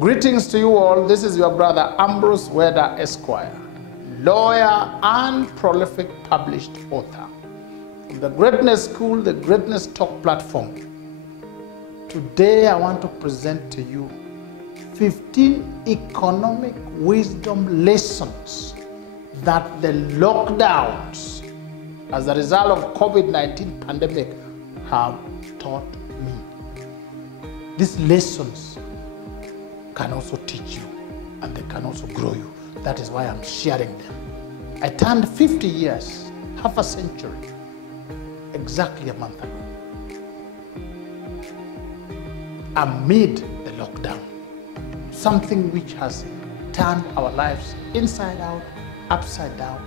Greetings to you all. This is your brother Ambrose Weda, Esquire, lawyer and prolific published author. From the Greatness School, the Greatness Talk platform. Today I want to present to you 15 economic wisdom lessons that the lockdowns as a result of COVID-19 pandemic have taught me. These lessons can also teach you and they can also grow you. That is why I'm sharing them. I turned 50 years, half a century, exactly a month ago, amid the lockdown. Something which has turned our lives inside out, upside down,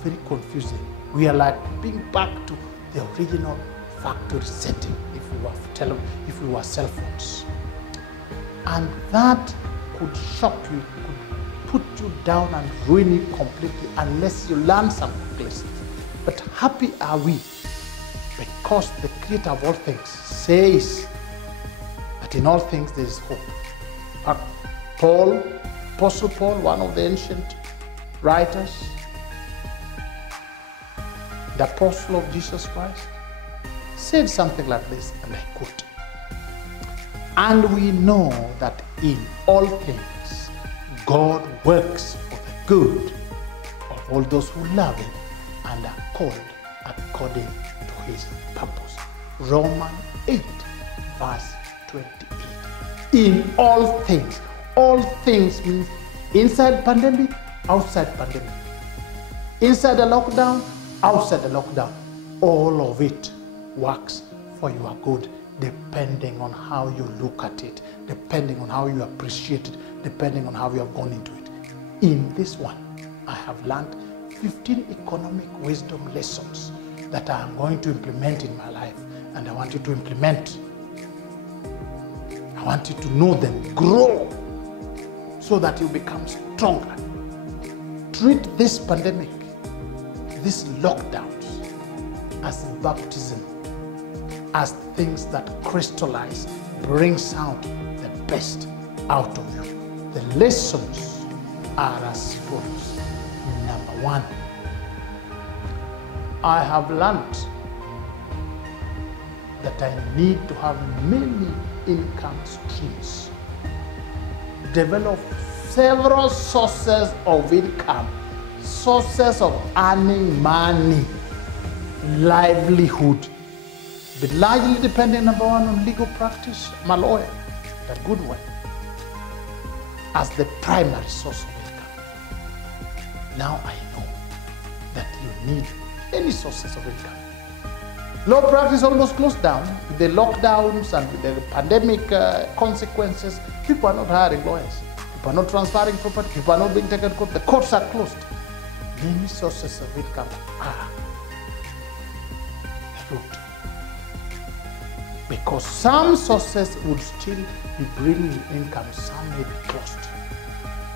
very confusing. We are like being back to the original factory setting if we were cell phones. And that could shock you, could put you down and ruin you completely unless you learn some lessons. But happy are we because the Creator of all things says that in all things there is hope. Apostle Paul, one of the ancient writers, the apostle of Jesus Christ, said something like this, and I quote, "And we know that in all things God works for the good of all those who love Him and are called according to His purpose." Romans 8, verse 28. In all things. All things means inside pandemic, outside pandemic. Inside the lockdown, outside the lockdown. All of it works for your good, depending on how you look at it, depending on how you appreciate it, depending on how you have gone into it. In this one, I have learned 15 economic wisdom lessons that I am going to implement in my life, and I want you to implement. I want you to know them, grow, so that you become stronger. Treat this pandemic, these lockdowns, as baptism, as things that crystallize, brings out the best out of you. The lessons are as follows. Number one, I have learned that I need to have many income streams. Develop several sources of income, sources of earning money, livelihood. But largely depending, number one, on legal practice. I'm a lawyer, a good one, as the primary source of income. Now I know that you need many sources of income. Law practice almost closed down. With the lockdowns and with the pandemic consequences, people are not hiring lawyers. People are not transferring property. People are not being taken to court. The courts are closed. Many sources of income are the root. Because some sources would still be bringing income, some may be closed.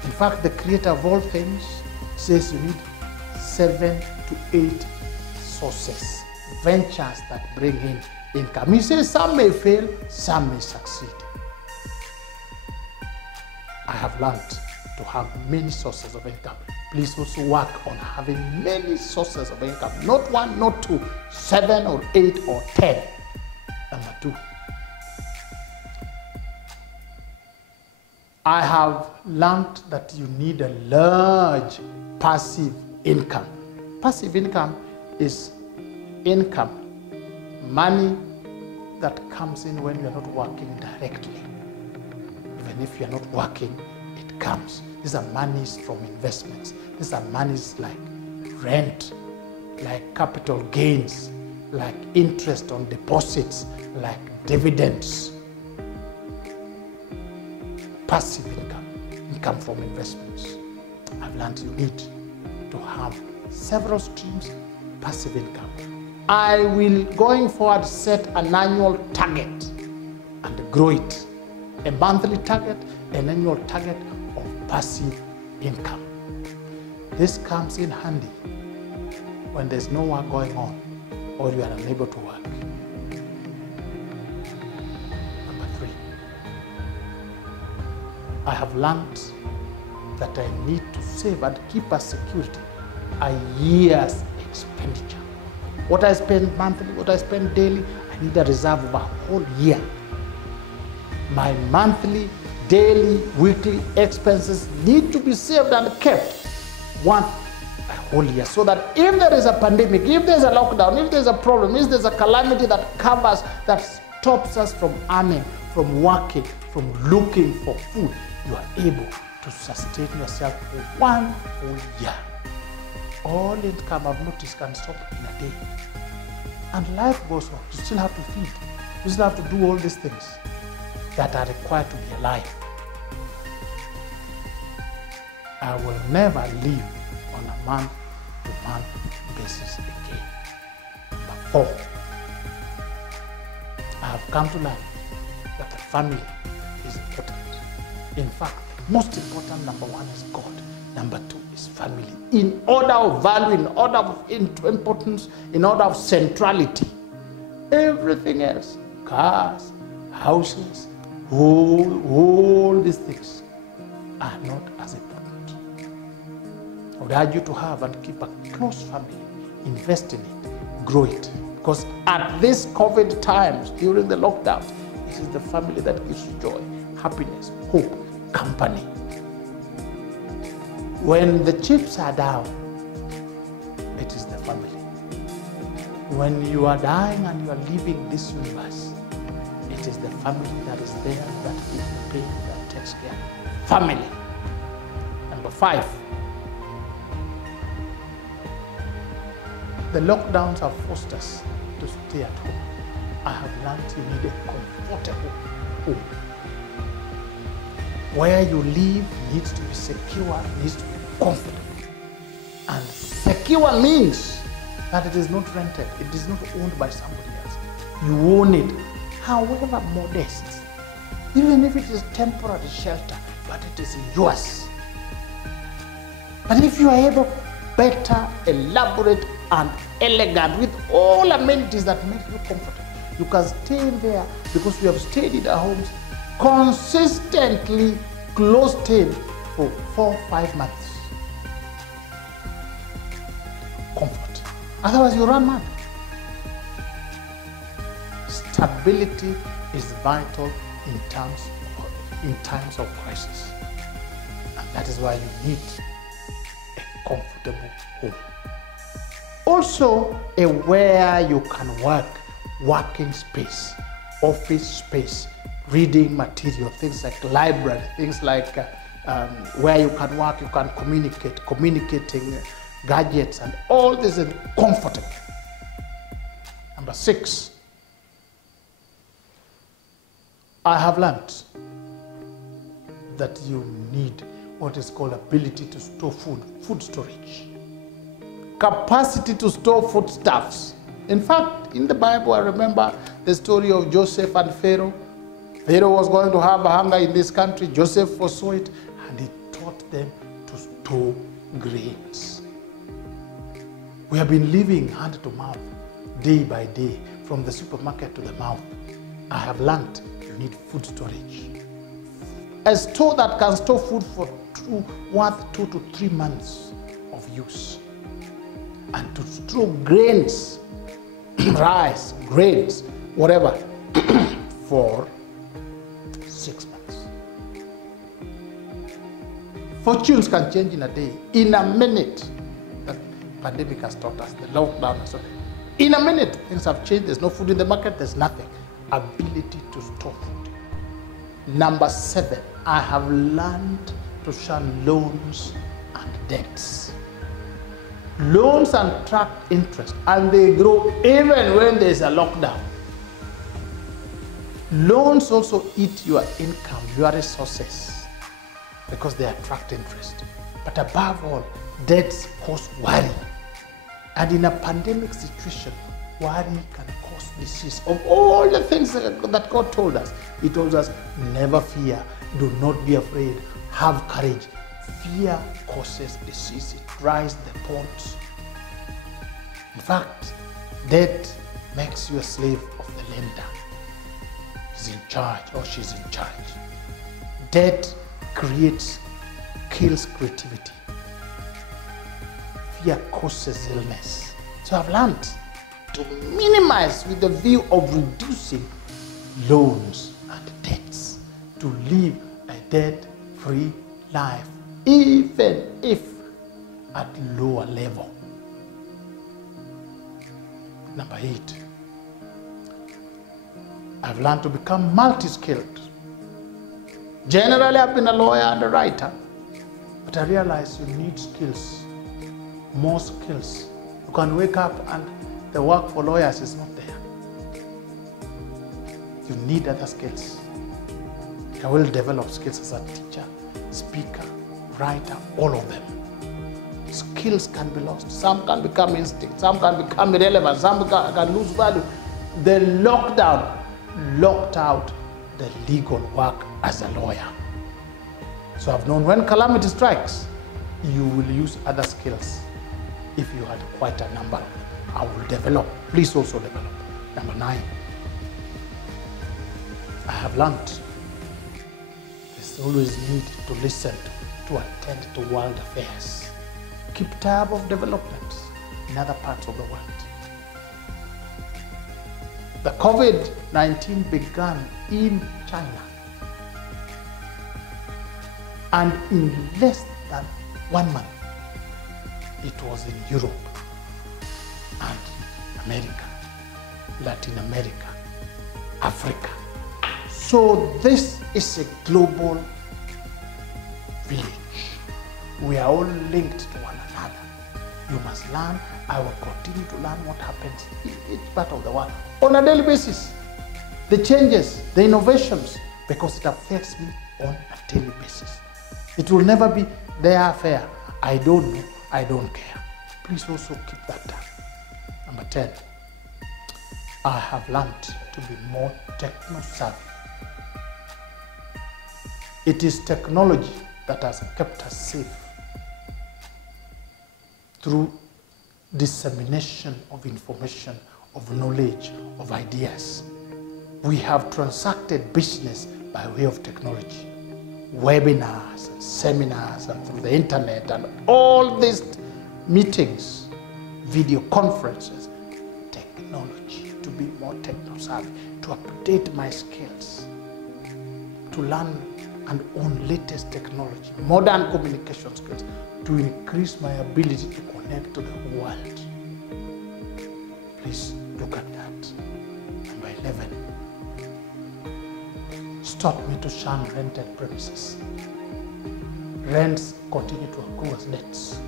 In fact, the Creator of all things says you need 7 to 8 sources, ventures that bring in income. He says some may fail, some may succeed. I have learned to have many sources of income. Please also work on having many sources of income. Not 1, not 2, 7 or 8 or 10. Number 2, I have learned that you need a large passive income. Passive income is income, money that comes in when you are not working directly. Even if you are not working, it comes. These are monies from investments. These are monies like rent, like capital gains, like interest on deposits, like dividends. Passive income, income from investments. I've learned you need to have several streams, passive income. I will, going forward, set an annual target and grow it. A monthly target, an annual target of passive income. This comes in handy when there's no work going on or you are unable to work. Number 3, I have learned that I need to save and keep as security a year's expenditure. What I spend monthly, what I spend daily, I need a reserve of a whole year. My monthly, daily, weekly expenses need to be saved and kept a whole year, so that if there is a pandemic, if there's a lockdown, if there's a problem, if there's a calamity that covers, that stops us from earning, from working, from looking for food, you are able to sustain yourself for 1 whole year. All income, I've noticed, can stop in a day. And life goes on. You still have to feed. You still have to do all these things that are required to be alive. I will never live on a month-to-month basis again. Number 4, I have come to learn that the family is important. In fact, the most important, number 1 is God. Number 2 is family. In order of value, in order of importance, in order of centrality. Everything else, cars, houses, all these things are not as important. I would urge you to have and keep a close family. Invest in it, grow it. Because at this COVID times, during the lockdown, it is the family that gives you joy, happiness, hope, company. When the chips are down, it is the family. When you are dying and you are leaving this universe, it is the family that is there, that gives you pain, that takes care. Family. Number 5, the lockdowns have forced us to stay at home. I have learned you need a comfortable home. Where you live needs to be secure, needs to be comfortable. And secure means that it is not rented, it is not owned by somebody else. You own it, however modest, even if it is temporary shelter, but it is yours. But if you are able, better, elaborate, and elegant, with all amenities that make you comfortable, you can stay in there, because we have stayed in our homes consistently, closed in for 4-5 months. Comfort. Otherwise, you run mad. Stability is vital in times of crisis. And that is why you need a comfortable home. Also, a where you can work, working space, office space, reading material, things like library, things like where you can work, you can communicating gadgets, and all this is comfortable. Number 6, I have learned that you need what is called ability to store food storage, capacity to store foodstuffs. In fact, in the Bible, I remember the story of Joseph and Pharaoh. Pharaoh was going to have a hunger in this country. Joseph foresaw it, and he taught them to store grains. We have been living hand to mouth, day by day, from the supermarket to the mouth. I have learned you need food storage. A store that can store food for worth 2 to 3 months of use. And to store grains, rice, grains, whatever, for 6 months. Fortunes can change in a day, in a minute. The pandemic has taught us, the lockdown has taught us. In a minute, things have changed. There's no food in the market, there's nothing. Ability to store food. Number 7, I have learned to shun loans and debts. Loans attract interest, and they grow even when there's a lockdown. Loans also eat your income, your resources, because they attract interest. But above all, debts cause worry. And in a pandemic situation, worry can cause disease. Of all the things that God told us, He told us, never fear, do not be afraid, have courage. Fear causes disease, it dries the ponds. In fact, debt makes you a slave of the lender. He's in charge or she's in charge. Debt creates, kills creativity. Fear causes illness. So I've learned to minimize with the view of reducing loans and debts, to live a debt-free life, even if at lower level. Number 8, I've learned to become multi-skilled. Generally, I've been a lawyer and a writer, but I realize you need skills, more skills. You can wake up and the work for lawyers is not there. You need other skills. I will develop skills as a teacher, speaker, writer, all of them. Skills can be lost. Some can become instinct, some can become irrelevant, some can lose value. The lockdown locked out the legal work as a lawyer. So I've known when calamity strikes, you will use other skills. If you had quite a number of them, I will develop. Please also develop. Number 9, I have learned there's always need to listen to attend to world affairs. Keep tab of developments in other parts of the world. The COVID-19 began in China, and in less than 1 month, it was in Europe and America, Latin America, Africa. So this is a global village. We are all linked to one another. You must learn. I will continue to learn what happens in each part of the world on a daily basis. The changes, the innovations, because it affects me on a daily basis. It will never be their affair. I don't know. I don't care. Please also keep that down. Number 10, I have learned to be more techno-savvy. It is technology that has kept us safe through dissemination of information, of knowledge, of ideas. We have transacted business by way of technology, webinars and seminars and through the internet and all these meetings, video conferences. Technology, to be more techno-savvy, to update my skills, to learn and own latest technology, modern communication skills, to increase my ability to connect to the world. Please look at that. Number 11, stop me to shun rented premises. Rents continue to accrue as debts.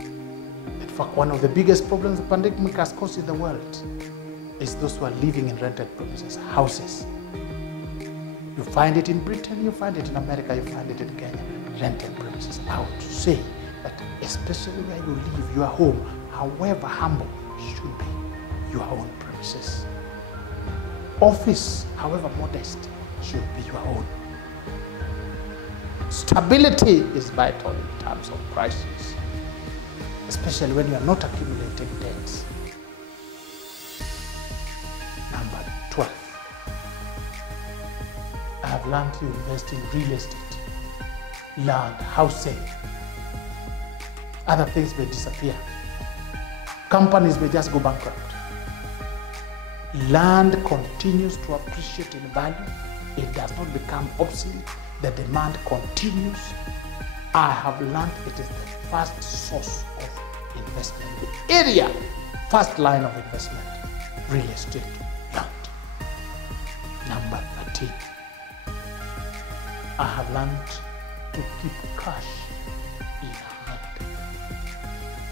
In fact, one of the biggest problems the pandemic has caused in the world is those who are living in rented premises, houses. You find it in Britain, you find it in America, you find it in Kenya, rented premises. I would say that especially where you live, your home, however humble, should be your own premises. Office, however modest, should be your own. Stability is vital in times of crisis, especially when you are not accumulating debts. Number 12. I have learned to invest in real estate, land, housing. Other things may disappear. Companies may just go bankrupt. Land continues to appreciate in value. It does not become obsolete. The demand continues. I have learned it is the first source of investment. The area, first line of investment, real estate, land. Number 13. I have learned to keep cash in hand.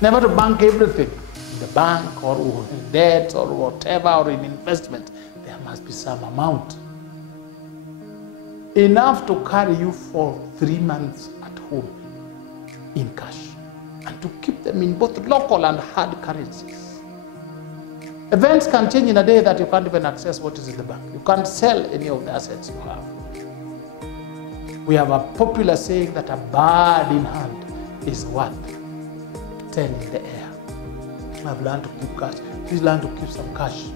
Never to bank everything in the bank or in debt or whatever or in investment. There must be some amount. Enough to carry you for 3 months at home in cash and to keep them in both local and hard currencies. Events can change in a day that you can't even access what is in the bank. You can't sell any of the assets you have. We have a popular saying that a bird in hand is worth 10 in the air. I've learned to keep cash. Please learn to keep some cash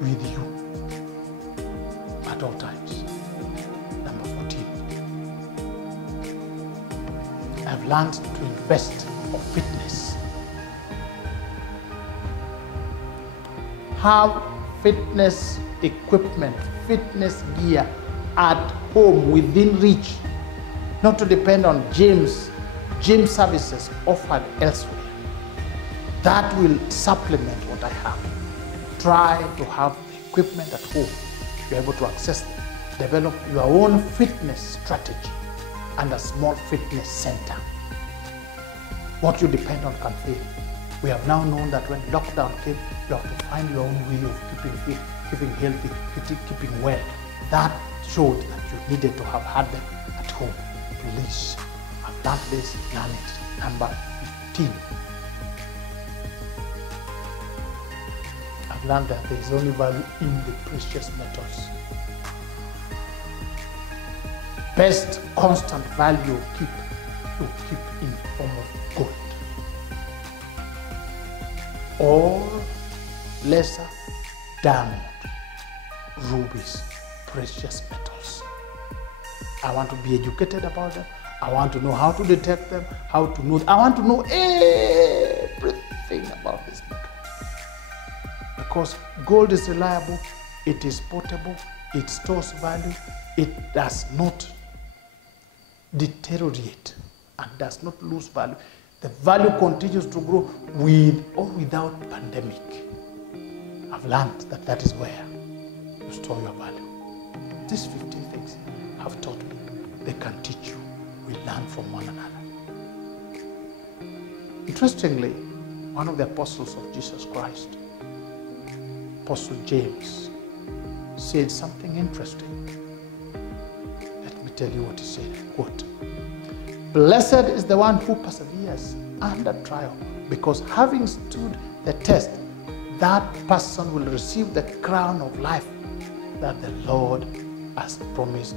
with you at all times. Number 14. have learned to invest for fitness. Have fitness equipment, fitness gear at home within reach, not to depend on gym services offered elsewhere. That will supplement what I have. Try to have the equipment at home. You're able to access them. Develop your own fitness strategy and a small fitness center. What you depend on can fail. We have now known that when lockdown came, you have to find your own way of keeping fit, keeping healthy, keeping well. That showed that you needed to have had them at home. Please, I've learned this, learn it. Number 15. I've learned that there is only value in the precious metals. Best constant value you keep in the form of gold. Or lesser diamond, rubies, precious metals. I want to be educated about them. I want to know how to detect them, how to know. I want to know everything about this metal. Because gold is reliable, it is portable, it stores value, it does not deteriorate and does not lose value. The value continues to grow with or without pandemic. I've learned that that is where you store your value. These 15 things have taught me. They can teach you. We learn from one another. Interestingly, one of the apostles of Jesus Christ, Apostle James, said something interesting. Let me tell you what he said. Quote, "Blessed is the one who perseveres under trial, because having stood the test, that person will receive the crown of life that the Lord has promised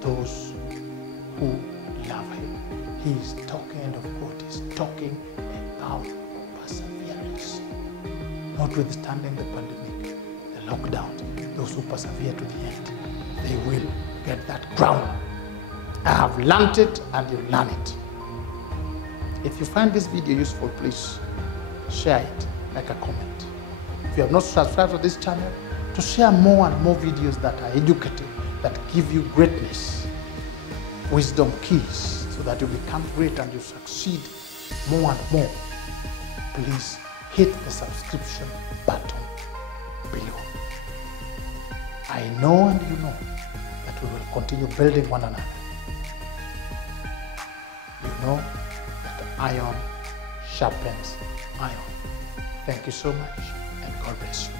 those who love him." He is talking of God. He's talking about perseverance. Notwithstanding the pandemic, the lockdown, those who persevere to the end, they will get that crown. I have learned it and you learn it. If you find this video useful, please share it, make a comment. If you have not subscribed to this channel, to share more and more videos that are educative, that give you greatness, wisdom keys, so that you become great and you succeed more and more, please hit the subscription button below. I know and you know that we will continue building one another. You know that iron sharpens iron. Thank you so much, and God bless you.